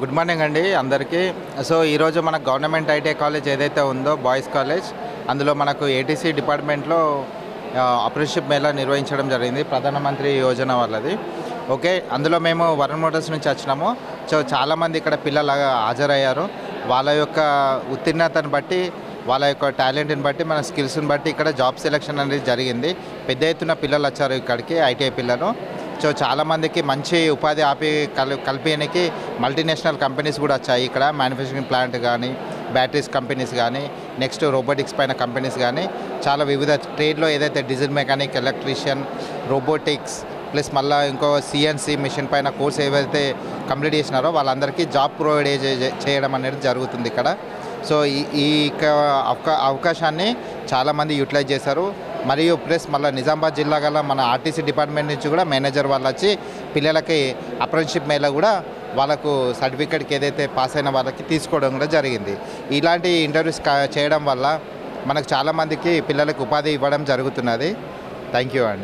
Good morning అండి అందరికీ. సో ఈరోజు మన గవర్నమెంట్ ఐటీఐ కాలేజ్ ఏదైతే ఉందో బాయ్స్ కాలేజ్, అందులో మనకు ఏటీసీ డిపార్ట్మెంట్లో అప్రెంటిస్‌షిప్ మేళా నిర్వహించడం జరిగింది, ప్రధానమంత్రి యోజన వాళ్ళది. ఓకే, అందులో మేము వరుణ్ మోటార్స్ నుంచి వచ్చినాము. సో చాలామంది ఇక్కడ పిల్లలు హాజరయ్యారు. వాళ్ళ యొక్క ఉత్తీర్ణతను బట్టి, వాళ్ళ యొక్క టాలెంట్ని బట్టి, మన స్కిల్స్ని బట్టి ఇక్కడ జాబ్ సెలెక్షన్ అనేది జరిగింది. పెద్ద ఎత్తున పిల్లలు వచ్చారు ఇక్కడికి, ఐటీఐ పిల్లలు. సో చాలామందికి మంచి ఉపాధి కల్పించడానికి మల్టీనేషనల్ కంపెనీస్ కూడా వచ్చాయి ఇక్కడ. మ్యానుఫ్యాక్చరింగ్ ప్లాంట్ కానీ, బ్యాటరీస్ కంపెనీస్ కానీ, నెక్స్ట్ రోబోటిక్స్ పైన కంపెనీస్ కానీ, చాలా వివిధ ట్రేడ్లో ఏదైతే diesel mechanic, electrician, robotics plus మళ్ళీ ఇంకో సిఎన్సి మిషన్ పైన కోర్స్ ఏవైతే కంప్లీట్ చేసినారో వాళ్ళందరికీ జాబ్ ప్రొవైడ్ చేయడం అనేది జరుగుతుంది ఇక్కడ. సో ఈ అవకాశాన్ని చాలామంది యూటిలైజ్ చేశారు. మరియు ప్లస్ మళ్ళీ నిజామాబాద్ జిల్లా గల మన ఆర్టీసీ డిపార్ట్మెంట్ నుంచి కూడా మేనేజర్ వాళ్ళు వచ్చి పిల్లలకి అప్రెంటిస్‌షిప్ మేళా కూడా వాళ్ళకు సర్టిఫికేట్కి ఏదైతే పాస్ అయిన వాళ్ళకి తీసుకోవడం కూడా జరిగింది. ఇలాంటి ఇంటర్వ్యూస్ చేయడం వల్ల మనకు చాలామందికి పిల్లలకు ఉపాధి ఇవ్వడం జరుగుతున్నది. థ్యాంక్ యూ అండి.